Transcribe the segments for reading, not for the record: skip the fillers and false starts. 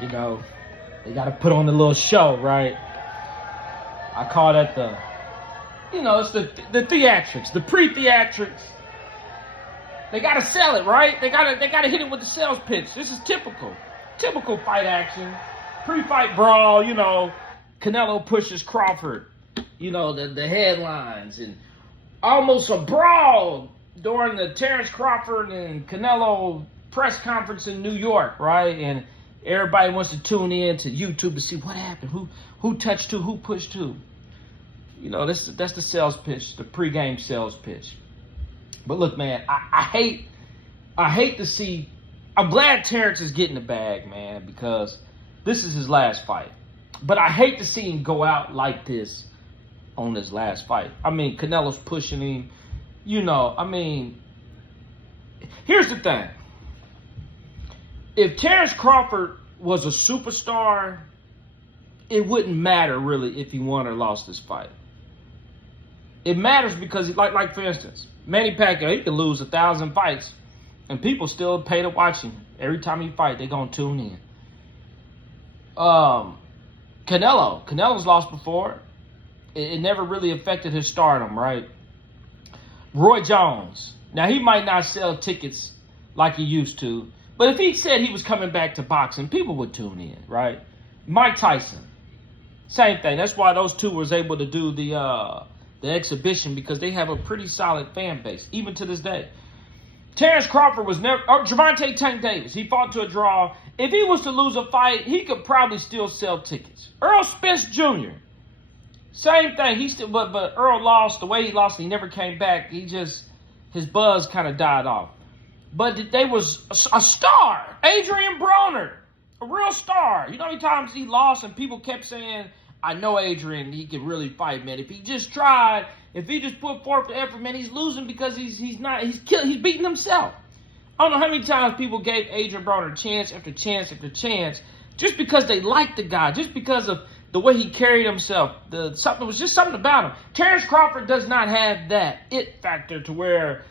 You know, they got to put on the little show, right? I call that it's the theatrics, the pre-theatrics. They got to sell it, right? They got to hit it with the sales pitch. This is typical fight action, pre-fight brawl. Canelo pushes Crawford. The headlines, and almost a brawl during the Terence Crawford and Canelo press conference in New York, right? And everybody wants to tune in to YouTube to see what happened, who touched who pushed who. That's the sales pitch, the pregame sales pitch. But look, man, I hate to see. I'm glad Terence is getting the bag, man, because this is his last fight. But I hate to see him go out like this on his last fight. I mean, Canelo's pushing him. Here's the thing. If Terence Crawford was a superstar, it wouldn't matter really if he won or lost this fight. It matters because, like for instance, Manny Pacquiao, he can lose 1,000 fights, and people still pay to watch him. Every time he fight, they're gonna tune in. Canelo's lost before. It never really affected his stardom, right? Roy Jones. Now, he might not sell tickets like he used to, but if he said he was coming back to boxing, people would tune in, right? Mike Tyson, same thing. That's why those two was able to do the exhibition, because they have a pretty solid fan base, even to this day. Terence Crawford was never, or Gervonta Tank Davis, he fought to a draw. If he was to lose a fight, he could probably still sell tickets. Earl Spence Jr., same thing. He still, but Earl lost. The way he lost, he never came back. His buzz kind of died off. But they was a star, Adrian Broner, a real star. You know how many times he lost and people kept saying, I know Adrian, he can really fight, man. If he just tried, if he just put forth the effort, man, he's losing because he's beating himself. I don't know how many times people gave Adrian Broner chance after chance after chance just because they liked the guy, just because of the way he carried himself. Something was just something about him. Terence Crawford does not have that it factor to where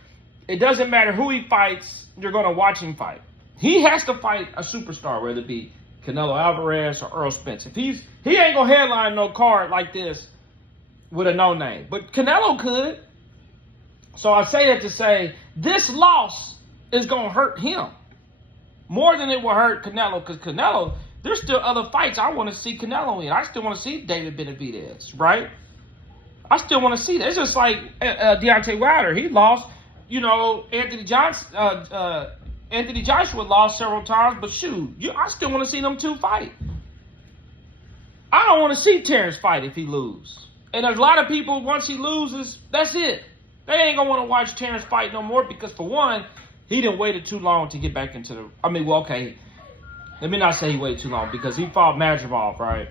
it doesn't matter who he fights, you're going to watch him fight. He has to fight a superstar, whether it be Canelo Alvarez or Earl Spence. If he ain't gonna headline no card like this with a no name, but Canelo could. So I say that to say this loss is gonna hurt him more than it will hurt Canelo, because Canelo, there's still other fights I want to see Canelo in. I still want to see David Benavidez, right? I still want to see that. It's just like Deontay Wilder. He lost. Anthony Joshua lost several times, but shoot, I still want to see them two fight. I don't want to see Terence fight if he loses. And there's a lot of people, once he loses, that's it. They ain't going to want to watch Terence fight no more because, for one, he didn't wait too long to get back into the... let me not say he waited too long, because he fought Madrimov, right?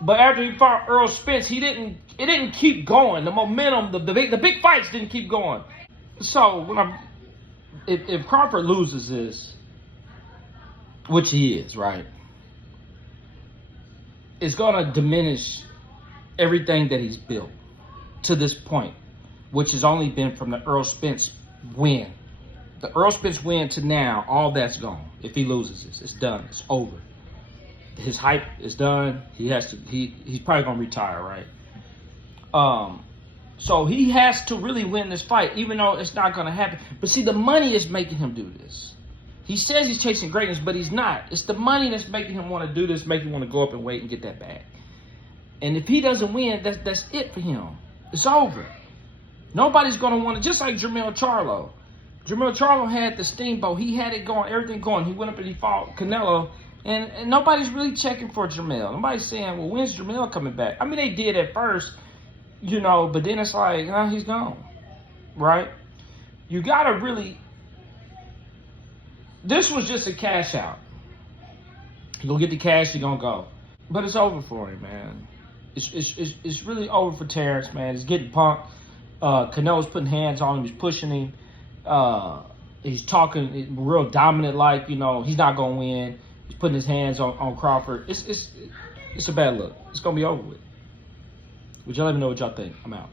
But after he fought Earl Spence, it didn't keep going. The momentum, the big fights didn't keep going. So, if Crawford loses this, which he is, right, it's going to diminish everything that he's built to this point, which has only been from the Earl Spence win. The Earl Spence win to now, all that's gone. If he loses this, it's done. It's over. His hype is done. He's probably going to retire, right? So he has to really win this fight, even though it's not going to happen. But see, the money is making him do this. He says he's chasing greatness, but he's not. It's the money that's making him want to do this, making him want to go up and wait and get that bag. And if he doesn't win, that's it for him. It's over. Nobody's going to want to, just like Jermell Charlo. Jermell Charlo had the steamboat. He had it going, everything going. He went up and he fought Canelo. And nobody's really checking for Jermell. Nobody's saying, well, when's Jermell coming back? I mean, they did at first, but then it's like, he's gone, right? You got to really, this was just a cash out. You're going to get the cash, you're going to go. But it's over for him, man. It's really over for Terence, man. He's getting punked. Canelo's putting hands on him. He's pushing him. He's talking real dominant, like, he's not going to win. He's putting his hands on Crawford. It's a bad look. It's going to be over with. Would y'all let me know what y'all think? I'm out.